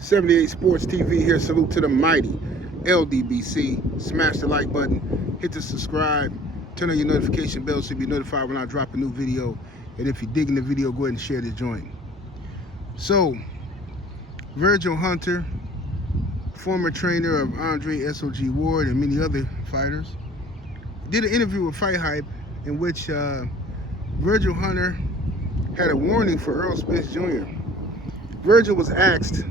78 Sports TV here. Salute to the mighty LDBC. Smash the like button, hit the subscribe, turn on your notification bell so you'll be notified when I drop a new video. And if you're digging the video, go ahead and share the joint. So, Virgil Hunter, former trainer of Andre SOG Ward and many other fighters, did an interview with Fight Hype in which Virgil Hunter had a warning for Errol Spence Jr. Virgil was asked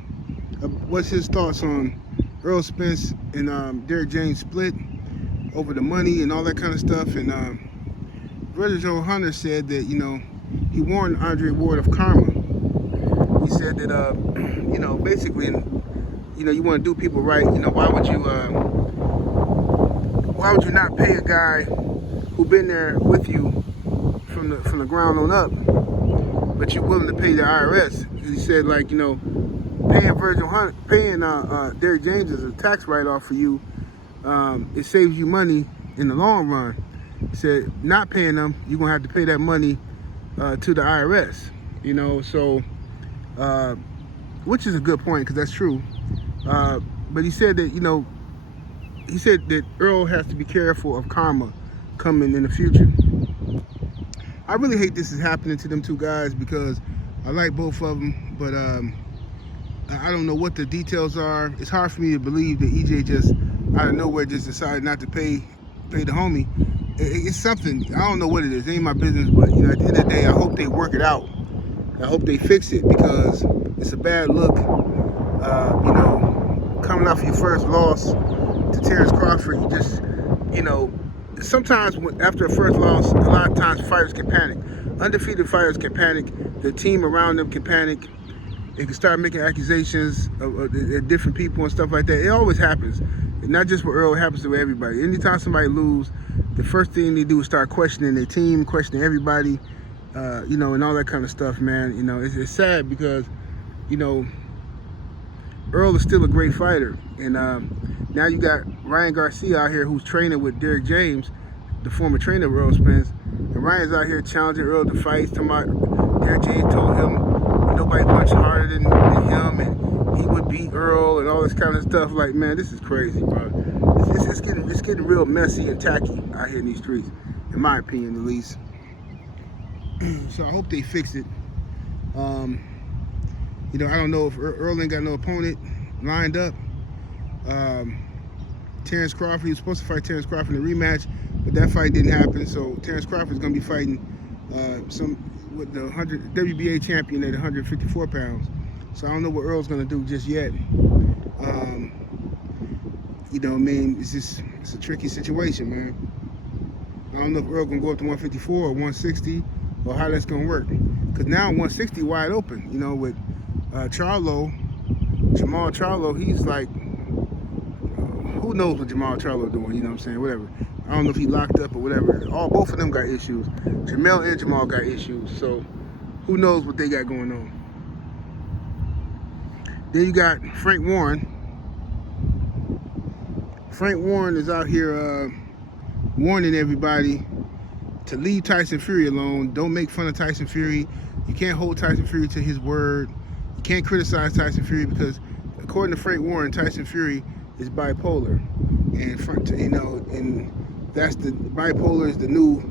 what's his thoughts on Errol Spence and Derrick James split over the money and all that kind of stuff. And Virgil Hunter said that, he warned Andre Ward of karma. He said that, basically, you want to do people right. Why would you not pay a guy who been there with you from the ground on up, but you're willing to pay the IRS? He said, paying Virgil Hunter, paying Derrick James is a tax write-off for you. It saves you money in the long run. He said, not paying them, you're gonna have to pay that money to the IRS. Which is a good point because that's true. But he said that Earl has to be careful of karma coming in the future. I really hate this is happening to them two guys because I like both of them, but I don't know what the details are. It's hard for me to believe that EJ just out of nowhere just decided not to pay the homie. It's something, I don't know what it is. It ain't my business, but at the end of the day, I hope they work it out. I hope they fix it because it's a bad look. Coming off your first loss to Terrence Crawford, you just, sometimes after a first loss, a lot of times fighters can panic. Undefeated fighters can panic. The team around them can panic. They can start making accusations at different people and stuff like that. It always happens. And not just with Earl, it happens to everybody. Anytime somebody loses, the first thing they do is start questioning their team, questioning everybody, and all that kind of stuff, man. It's sad because, Earl is still a great fighter. And now you got Ryan Garcia out here who's training with Derrick James, the former trainer of Errol Spence. And Ryan's out here challenging Earl to fights. Derrick James told him nobody punched harder than him and he would beat Earl and all this kind of stuff. Like, man, this is crazy, bro. It's getting real messy and tacky out here in these streets, in my opinion, at least. So I hope they fix it. I don't know if Earl ain't got no opponent lined up. Terrence Crawford, he was supposed to fight Terrence Crawford in a rematch, but that fight didn't happen. So Terrence Crawford is going to be fighting with the WBA champion at 154 pounds. So I don't know what Earl's going to do just yet. It's a tricky situation, man. I don't know if Earl going to go up to 154 or 160 or how that's going to work. Because now 160 wide open, with Charlo, Jamal Charlo, he's like, who knows what Jamal Charlo doing, whatever. I don't know if he locked up or whatever. Both of them got issues. Jamel and Jamal got issues, so who knows what they got going on. Then you got Frank Warren. Frank Warren is out here warning everybody to leave Tyson Fury alone. Don't make fun of Tyson Fury. You can't hold Tyson Fury to his word. You can't criticize Tyson Fury because, according to Frank Warren, Tyson Fury is bipolar, and that's bipolar is the new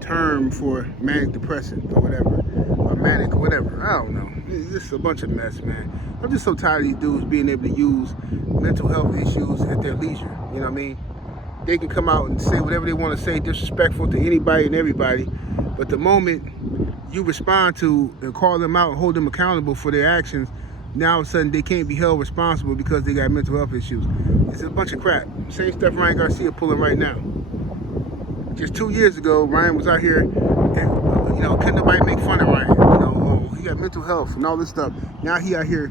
term for manic depressant or whatever, or manic or whatever. I don't know. It's just a bunch of mess, man. I'm just so tired of these dudes being able to use mental health issues at their leisure. You know what I mean? They can come out and say whatever they want to say, disrespectful to anybody and everybody, but the moment you respond to and call them out and hold them accountable for their actions, now all of a sudden they can't be held responsible because they got mental health issues. It's a bunch of crap. Same stuff Ryan Garcia pulling right now. Just 2 years ago, Ryan was out here and, couldn't nobody make fun of Ryan. He got mental health and all this stuff. Now he out here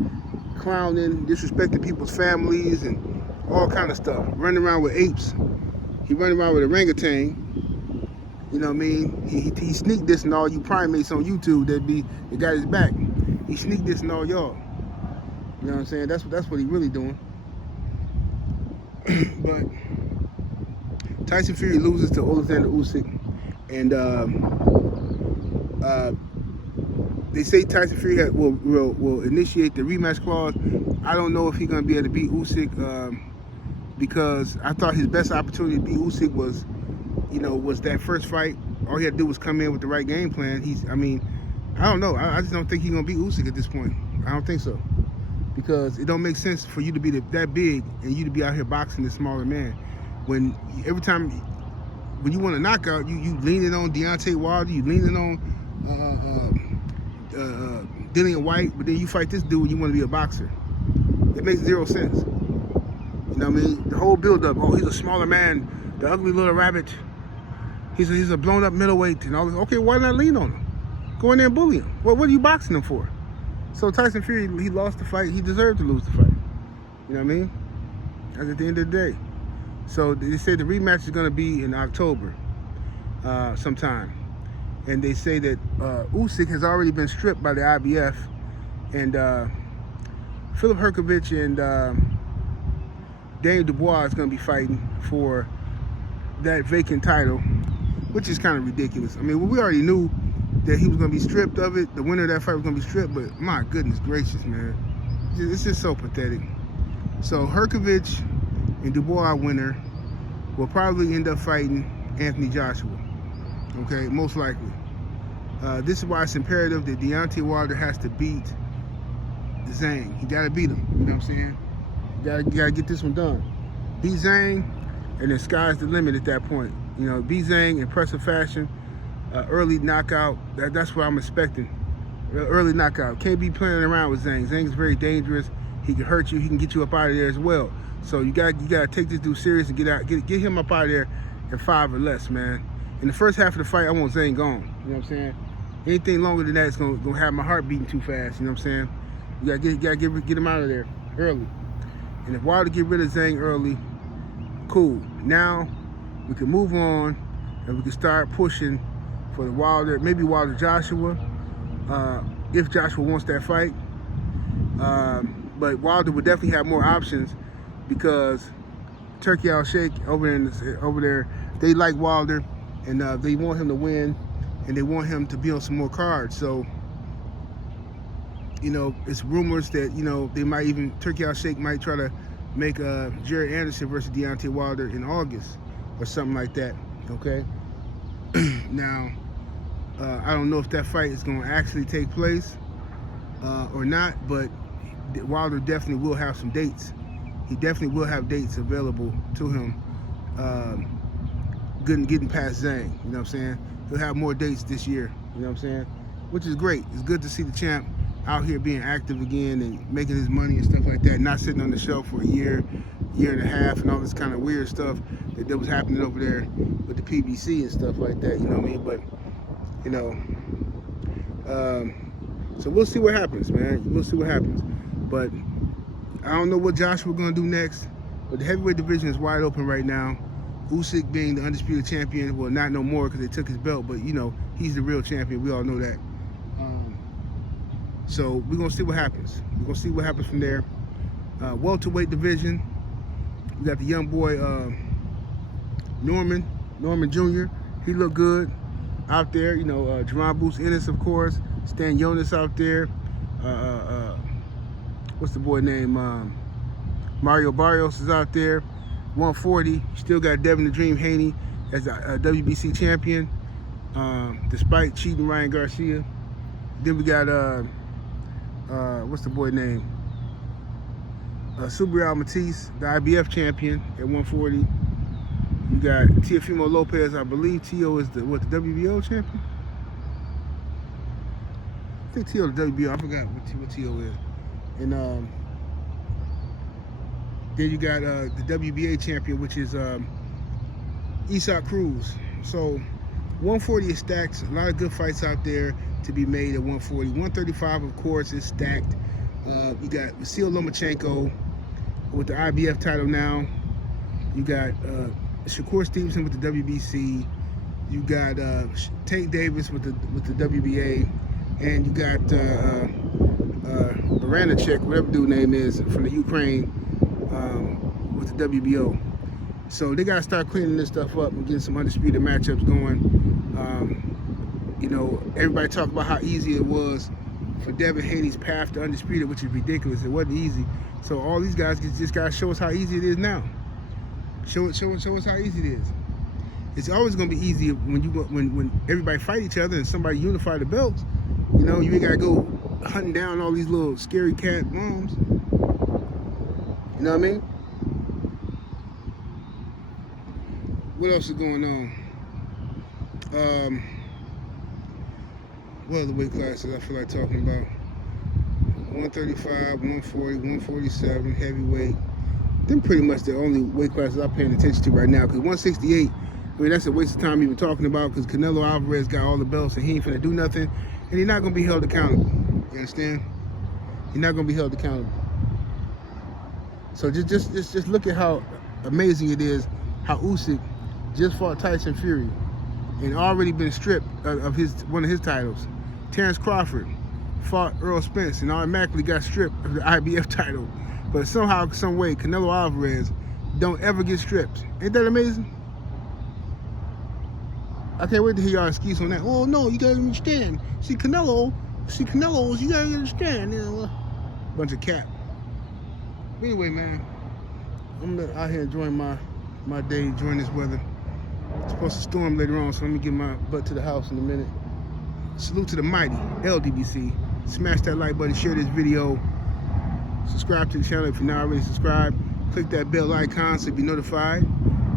clowning, disrespecting people's families and all kind of stuff. Running around with apes. He running around with an orangutan. You know what I mean? He sneak dissing all you primates on YouTube that got his back. He sneak dissing all y'all. You know what I'm saying? That's what he really doing. But Tyson Fury loses to Alexander Usyk, and They say Tyson Fury will initiate the rematch clause. I don't know if he's gonna be able to beat Usyk because I thought his best opportunity to beat Usyk was that first fight. All he had to do was come in with the right game plan. I don't know. I just don't think he's gonna beat Usyk at this point. I don't think so, because it don't make sense for you to be that big and you to be out here boxing this smaller man. When every time when you want a knockout, you leaning on Deontay Wilder, you leaning on Dillian White, but then you fight this dude and you want to be a boxer. It makes zero sense. You know what I mean? The whole build-up. Oh, he's a smaller man, the ugly little rabbit. He's a blown-up middleweight and all this. Okay, why not lean on him? Go in there and bully him. What are you boxing him for? So Tyson Fury, he lost the fight. He deserved to lose the fight. You know what I mean? That's at the end of the day. So they say the rematch is going to be in October sometime. And they say that Usyk has already been stripped by the IBF. And Philip Herkovich and Daniel Dubois is going to be fighting for that vacant title, which is kind of ridiculous. I mean, we already knew that he was going to be stripped of it. The winner of that fight was going to be stripped, but my goodness gracious, man. It's just so pathetic. So Herkovich and Dubois winner will probably end up fighting Anthony Joshua. Okay, most likely. This is why it's imperative that Deontay Wilder has to beat Zhang. He got to beat him. You know what I'm saying? You got to get this one done. Beat Zhang, and then sky's the limit at that point. You know, beat Zhang in impressive fashion. Early knockout. That's what I'm expecting. Early knockout. Can't be playing around with Zhang. Zhang is very dangerous. He can hurt you. He can get you up out of there as well. So you gotta take this dude serious and get him up out of there in 5 or less, man. In the first half of the fight, I want Zhang gone. You know what I'm saying? Anything longer than that is gonna have my heart beating too fast. You know what I'm saying? You gotta get him out of there early. And if Wilder get rid of Zhang early, cool. Now we can move on and we can start pushing for the maybe Wilder Joshua, if Joshua wants that fight. But Wilder would definitely have more options because Turkey Al Sheikh over there, they like Wilder and they want him to win and they want him to be on some more cards. So, you know, it's rumors that, you know, Turkey Al Sheikh might try to make Jared Anderson versus Deontay Wilder in August or something like that, okay? Now, I don't know if that fight is going to actually take place or not, but Wilder definitely will have some dates. He definitely will have dates available to him getting past Zhang, you know what I'm saying? He'll have more dates this year, you know what I'm saying? Which is great. It's good to see the champ out here being active again and making his money and stuff like that, not sitting on the shelf for a year and a half and all this kind of weird stuff that was happening over there with the PBC and stuff like that, you know what I mean? But, you know, so we'll see what happens, man. We'll see what happens. But I don't know what Joshua's going to do next, but the heavyweight division is wide open right now. Usyk being the undisputed champion, well, not no more because they took his belt, but, you know, he's the real champion. We all know that. So we're going to see what happens. We're going to see what happens from there. Welterweight division, we got the young boy Norman Jr. He looked good out there. You know, Jerron Boots Ennis, of course. Stan Jonas out there. What's the boy name? Mario Barrios is out there. 140. Still got Devin the Dream Haney as a WBC champion, despite cheating Ryan Garcia. Then we got what's the boy name? Subriel Matisse, the IBF champion at 140. You got Teofimo Lopez, I believe Tio is the WBO champion? I think Tio is the WBO, I forgot what Tio is. And then you got the WBA champion, which is Isaac Cruz. So 140 is stacked. A lot of good fights out there to be made at 140. 135, of course, is stacked. You got Vasil Lomachenko with the IBF title now. You got Shakur Stevenson with the WBC. You got Tank Davis with the WBA, and you got Baranachek, whatever dude name is, from the Ukraine with the WBO. So they got to start cleaning this stuff up and getting some undisputed matchups going. You know, everybody talk about how easy it was for Devin Haney's path to undisputed, which is ridiculous. It wasn't easy. So all these guys just gotta show us how easy it is now. Show us how easy it is. It's always gonna be easy when everybody fight each other and somebody unify the belts. You know, you ain't gotta go hunting down all these little scary cat moms. You know what I mean? What else is going on? What other weight classes I feel like talking about? 135, 140, 147, heavyweight. Them pretty much the only weight classes I'm paying attention to right now. Because 168, I mean, that's a waste of time even talking about, because Canelo Alvarez got all the belts and he ain't finna do nothing. And he's not gonna be held accountable. You understand? He's not gonna be held accountable. So just look at how amazing it is how Usyk just fought Tyson Fury and already been stripped of one of his titles. Terrence Crawford fought Errol Spence and automatically got stripped of the IBF title. But somehow, some way, Canelo Alvarez don't ever get stripped. Ain't that amazing? I can't wait to hear y'all excuse on that. Oh no, you gotta understand. See Canelo's, you gotta understand. You know, bunch of cap. But anyway, man, I'm out here enjoying my day, enjoying this weather. It's supposed to storm later on, so let me get my butt to the house in a minute. Salute to the mighty LDBC. Smash that like button, share this video. Subscribe to the channel if you're not already subscribed. Click that bell icon so you'll be notified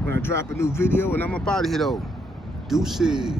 when I drop a new video. And I'm up out of here though. Deuces.